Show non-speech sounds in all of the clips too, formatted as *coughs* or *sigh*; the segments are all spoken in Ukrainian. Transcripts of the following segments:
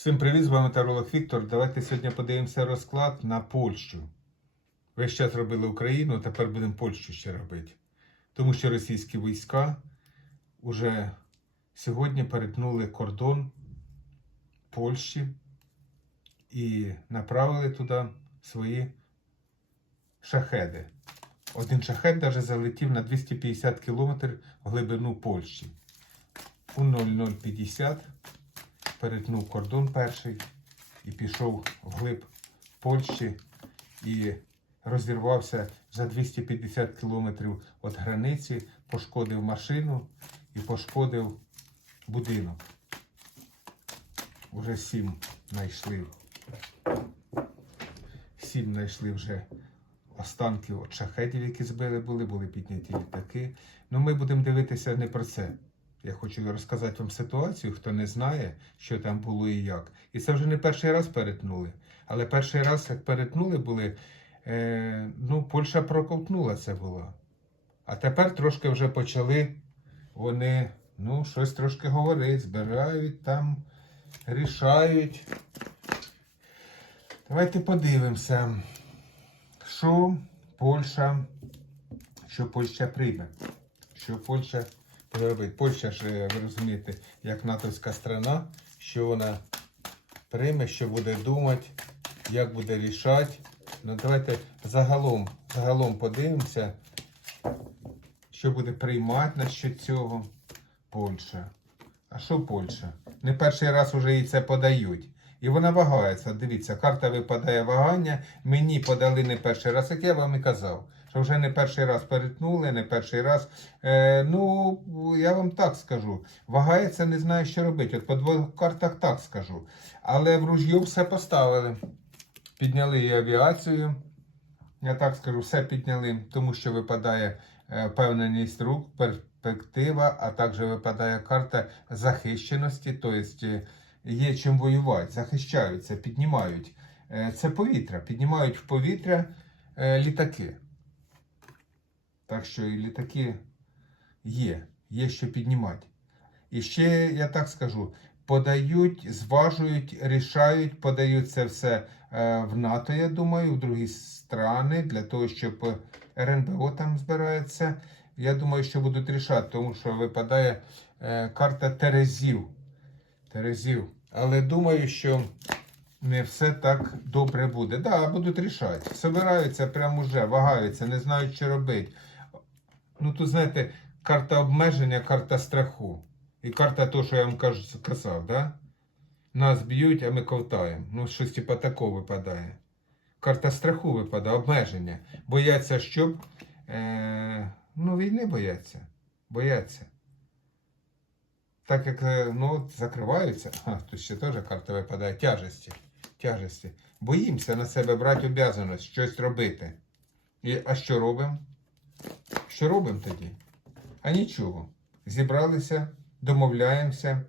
Всім привіт, з вами Таролог Віктор. Давайте сьогодні подивимося розклад на Польщу. Весь час робили Україну, тепер будемо Польщу ще робити. Тому що російські війська вже сьогодні перетнули кордон Польщі і направили туди свої шахеди. Один шахет навіть залетів на 250 кілометрів в глибину Польщі. У 0050 перетнув кордон перший і пішов вглиб Польщі і розірвався за 250 кілометрів від границі, пошкодив машину і пошкодив будинок. Уже сім знайшли. Сім знайшли вже останків від шахетів, які збили були, були підняті літаки. Ну ми будемо дивитися не про це. Я хочу розказати вам ситуацію, хто не знає, що там було і як. І це вже не перший раз перетнули. Але перший раз, як перетнули, були, е, ну, Польща проковтнула це було. А тепер трошки вже почали вони, ну, щось трошки говорити, збирають там, рішають. Давайте подивимося, що Польща, що Польща прийме. Що Польща робить. Польща ж, е, ви розумієте, як натовська страна, що вона прийме, що буде думати, як буде рішати. Ну давайте загалом, загалом подивимося, що буде приймати насчет цього Польща. А що Польща? Не перший раз уже їй це подають. І вона вагається. Дивіться, карта випадає вагання. Мені подали не перший раз, як я вам і казав. Що вже не перший раз перетнули, не перший раз. Е, ну, я вам так скажу. Вагається, не знаю, що робити. От по двох картах так скажу. Але в ружьо все поставили. Підняли і авіацію. Я так скажу, все підняли, тому що випадає е, впевненість рук, перспектива, а також випадає карта захищеності, тобто е, є чим воювати, захищаються, піднімають. Е, Це повітря, піднімають в повітря літаки. Так що і літаки є, є що піднімати. І ще, я так скажу, подають, зважують, рішають, подають це все е, в НАТО, я думаю, в другі страни, для того, щоб РНБО там збирається. Я думаю, що будуть рішати, тому що випадає е, карта Терезів. Терезів. Але думаю, що не все так добре буде. Так, да, будуть рішати. Собираються прямо вже, вагаються, не знають, що робити. Ну, тут, знаєте, карта обмеження, карта страху. І карта того, що я вам кажу, казав, да? Нас б'ють, а ми ковтаємо. Ну, щось типа такого випадає. Карта страху випадає, обмеження. Бояться, щоб. Е, ну, війни бояться. Бояться. Так як е, ну, закриваються, а, тут ще теж карта випадає тяжесті. Тяжесті. Боїмося на себе брати обов'язаність, щось робити. І, а що робимо? Що робимо тоді? А нічого. Зібралися, домовляємося.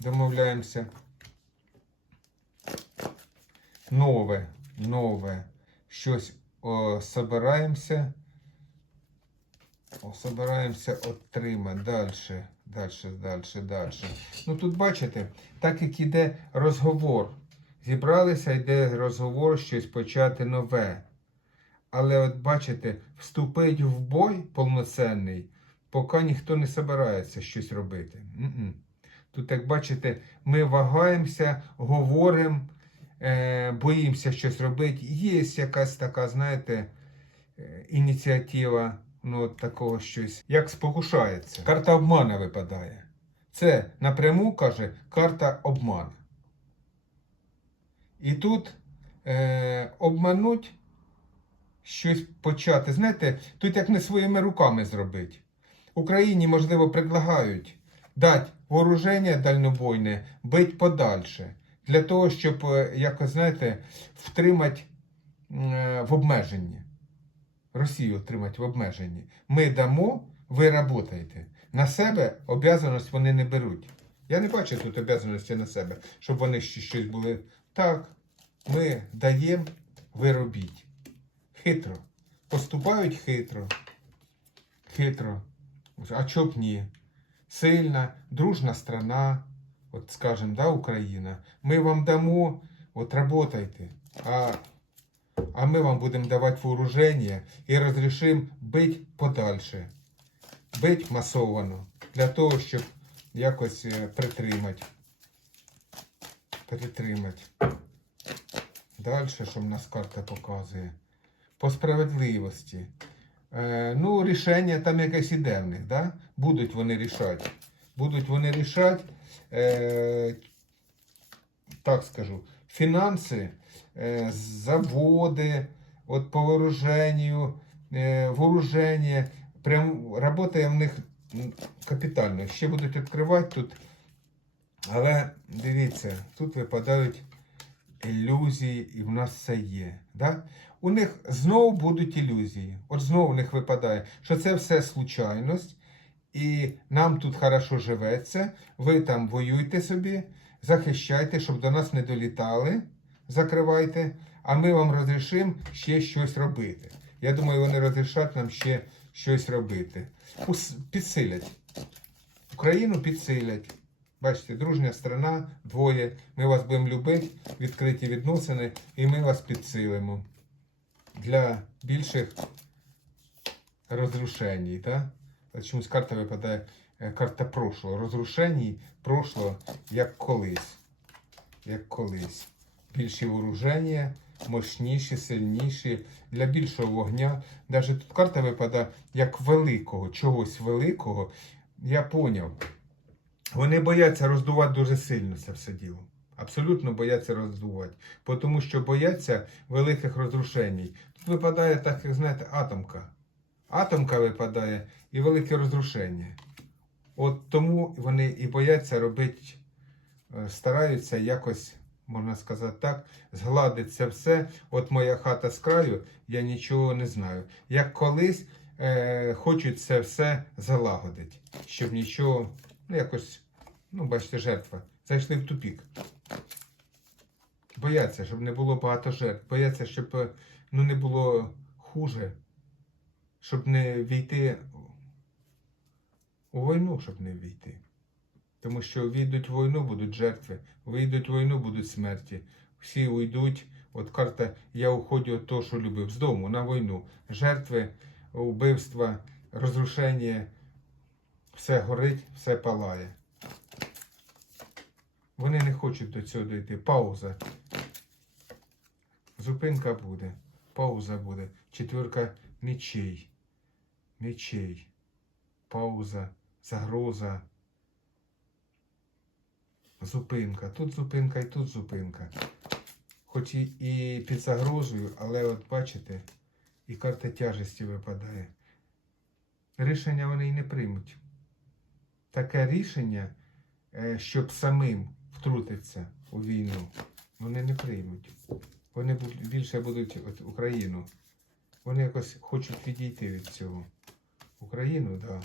Домовляємося. Нове, нове. Щось собираємося. Собираємося отримати. Далі, далі, далі, далі. Ну тут бачите, так як іде розговор. Зібралися, йде розговор, щось почати нове. Але от бачите, вступить в бой повноцінний, поки ніхто не збирається щось робити. М-м. Тут, як бачите, ми вагаємося, говоримо, е, боїмося щось робити. Є якась така, знаєте, е, ініціатива, ну, от такого щось, як спокушається. Карта обмана випадає. Це напряму каже карта обман. І тут е, обмануть щось почати. Знаєте, тут як не своїми руками зробити. Україні, можливо, предлагають дати вооруження дальнобойне, бить подальше. Для того, щоб, е, якось, знаєте, втримати е, в обмеженні. Росію втримати в обмеженні. Ми дамо, ви работаєте. На себе обов'язаність вони не беруть. Я не бачу тут обов'язаності на себе, щоб вони ще щось були. Так, ми даємо, ви робіть. Хитро. Поступають хитро. Хитро. А чоб ні? Сильна, дружна страна. от скажем, да, Україна, ми вам дамо, от работайте, а, а ми вам будемо давати вооруження і розрішимо бити подальше, бити масовано, для того, щоб якось е, притримати. Притримати. Далі, що в нас карта показує? По справедливості. Е, ну, рішення там якесь іде в них, да? Будуть вони рішати. Будуть вони рішати, е, так скажу, фінанси, е, заводи, от по вооруженню, е, вооруження, прям робота в них капітально. Ще будуть відкривати тут. Але дивіться, тут випадають ілюзії, і в нас все є. Да? У них знову будуть ілюзії. От знову у них випадає, що це все случайність, і нам тут хорошо живеться. Ви там воюйте собі, захищайте, щоб до нас не долітали, закривайте, а ми вам розрішимо ще щось робити. Я думаю, вони розрішать нам ще щось робити. Підсилять. Україну підсилять. Бачите, дружня страна, двоє. Ми вас будемо любити, відкриті відносини, і ми вас підсилимо для більших розрушень. Чомусь карта випадає е, карта прошлого. Розрушень прошлого, як колись. Як колись. Більші вооруження, мощніші, сильніші, для більшого вогня. Навіть тут карта випадає як великого, чогось великого. Я поняв. Вони бояться роздувати дуже сильно це все діло. Абсолютно бояться роздувати. Тому що бояться великих розрушень. Тут випадає, так як знаєте, атомка. Атомка випадає і велике розрушення. От тому вони і бояться робити, е, стараються якось, можна сказати так, згладити це все. От моя хата з краю, я нічого не знаю. Як колись е, хочуть це все залагодити, щоб нічого, ну якось, ну бачите, жертва. Зайшли в тупік. Бояться, щоб не було багато жертв. Бояться, щоб е, ну, не було хуже, щоб не війти у війну, щоб не війти. Тому що війдуть в війну, будуть жертви, вийдуть в війну, будуть смерті. Всі уйдуть. От карта Я уходжу від того, що любив, з дому на війну. Жертви, вбивства, розрушення, все горить, все палає. Вони не хочуть до цього дійти. Пауза. Зупинка буде. Пауза буде. Четверка мечей. Мечей. Пауза. Загроза. Зупинка. Тут зупинка і тут зупинка. Хоч і, і під загрозою, але от бачите, і карта тяжесті випадає. Рішення вони й не приймуть. Таке рішення, е, щоб самим втрутитися у війну, вони не приймуть. Вони більше будуть от Україну. Вони якось хочуть відійти від цього. Україну, так.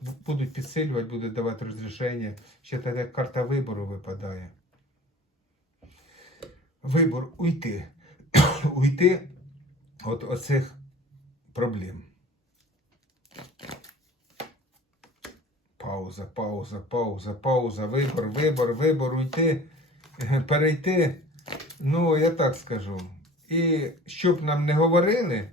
Да. Будуть підсилювати, будуть давати розрішення. Ще така карта вибору випадає. Вибор уйти. *coughs* уйти від оцих проблем. Пауза, пауза, пауза, пауза, вибор, вибор, вибор, уйти, перейти. Ну, я так скажу. І щоб нам не говорили,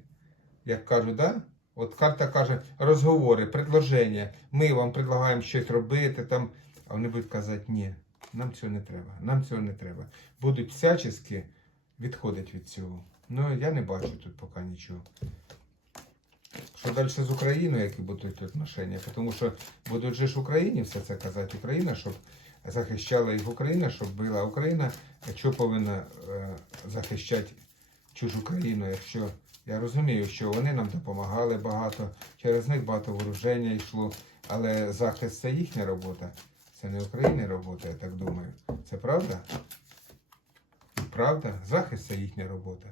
як кажуть, да? От карта каже, розговори, предложення. Ми вам предлагаємо щось робити там, а вони будуть казати, ні, нам цього не треба, нам цього не треба. Будуть всячески відходити від цього. Ну, я не бачу тут поки нічого. Що далі з Україною, які будуть відношення? Тому що будуть же ж Україні все це казати. Україна, щоб захищала їх Україна, щоб була Україна, що повинна е, захищати чужу країну, якщо я розумію, що вони нам допомагали багато, через них багато вооруження йшло, але захист це їхня робота. Це не України робота, я так думаю. Це правда? Правда? Захист це їхня робота.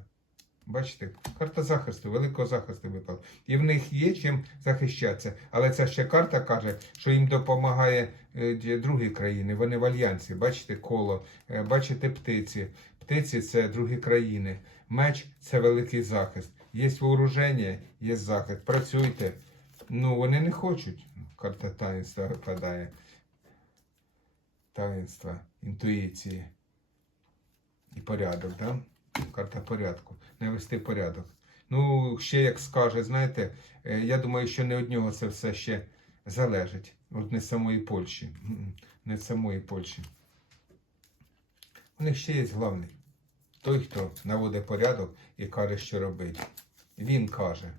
Бачите, карта захисту, великого захисту випала. І в них є чим захищатися. Але ця ще карта каже, що їм допомагає е, другі країни. Вони в альянсі. Бачите коло, е, бачите птиці. Птиці це другі країни. Меч це великий захист. Є вооруження, є захист. Працюйте. Ну, вони не хочуть. Карта таїнства випадає. таїнства, інтуїції і порядок, да? Карта порядку. Навести порядок. Ну, ще як скаже, знаєте, е, я думаю, що не від нього це все ще залежить. От не самої Польщі. Не самої Польщі. У них ще є головний. Той, хто наводить порядок і каже, що робить. Він каже.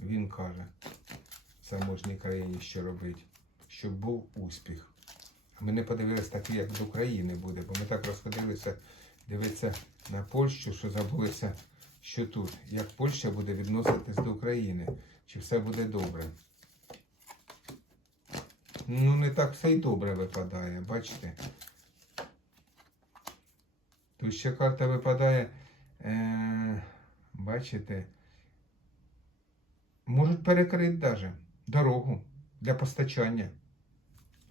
Він каже заможній країні, що робить, щоб був успіх. А ми не подивилися такі, як з України буде, бо ми так розходилися дивитися на Польщу, що забулися, що тут. Як Польща буде відноситись до України, чи все буде добре. Ну, не так все й добре випадає, бачите? Тут ще карта випадає, е, бачите, можуть перекрити даже дорогу для постачання.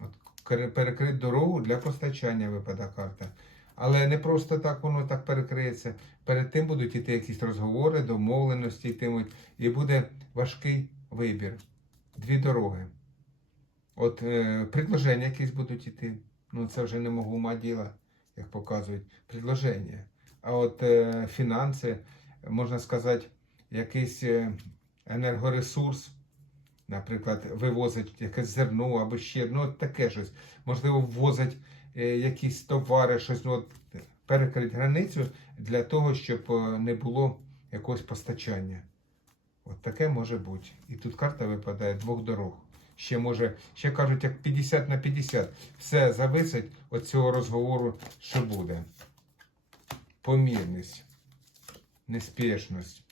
От перекрити дорогу для постачання випадає карта. Але не просто так воно так перекриється. Перед тим будуть іти якісь розговори, домовленості йтимуть, і буде важкий вибір. Дві дороги. От е, предложення якісь будуть іти. Ну це вже не мого ума діла, як показують. Предложення. А от е, фінанси, можна сказати, якийсь е, енергоресурс, наприклад, вивозить якесь зерно або ще ну, от таке щось. Можливо, ввозять е, якісь товари, щось ну, от, перекрить границю для того, щоб е, не було якогось постачання. От таке може бути. І тут карта випадає двох дорог. Ще може, ще кажуть, як 50 на 50. Все зависить від цього розговору, що буде. Помірність, неспішність.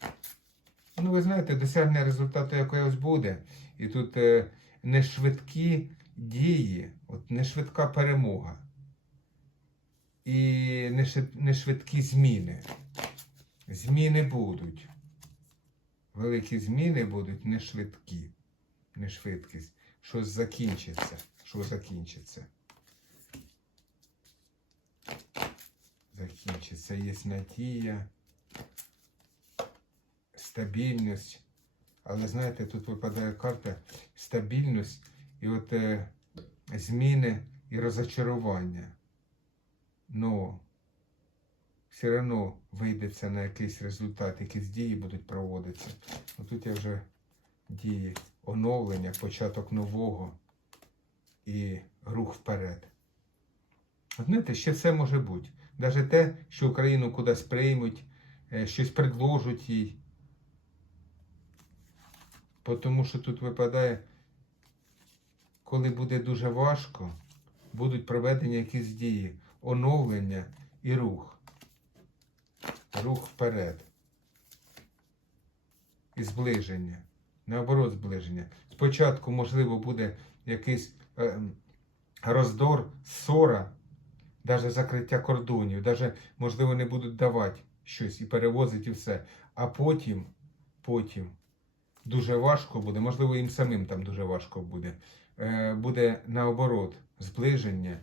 Ну, ви знаєте, досягнення результату якогось буде. І тут е, не швидкі дії, от не швидка перемога. І не, швидкі зміни. Зміни будуть. Великі зміни будуть не швидкі. Не швидкість. Щось закінчиться. Що закінчиться. Закінчиться. Є надія стабільність. Але знаєте, тут випадає карта стабільність і от е, зміни і розочарування. Ну, все одно вийдеться на якийсь результат, якісь дії будуть проводитися. Ну, тут я вже дії, оновлення, початок нового і рух вперед. Знаєте, ще все може бути. Навіть те, що Україну кудись приймуть, е, щось предложать їй. Тому що тут випадає, коли буде дуже важко, будуть проведені якісь дії, оновлення і рух. Рух вперед. І зближення. Наоборот, зближення. Спочатку, можливо, буде якийсь е, роздор, ссора, навіть закриття кордонів, навіть, можливо, не будуть давати щось і перевозити і все. А потім, потім дуже важко буде, можливо, їм самим там дуже важко буде. Е, буде наоборот зближення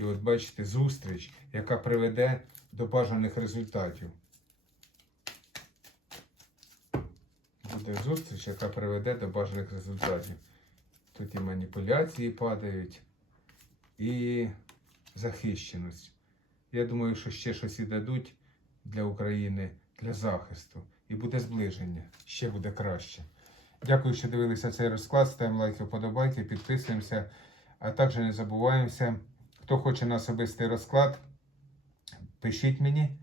і от бачите, зустріч, яка приведе до бажаних результатів. Буде зустріч, яка приведе до бажаних результатів. Тут і маніпуляції падають, і захищеність. Я думаю, що ще щось і дадуть для України для захисту. І буде зближення. Ще буде краще. Дякую, що дивилися цей розклад. Ставимо лайки, вподобайки, підписуємося. А також не забуваємося, хто хоче на особистий розклад, пишіть мені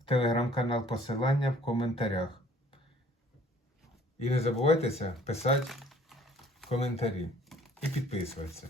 в телеграм-канал посилання в коментарях. І не забувайтеся писати коментарі і підписуватися.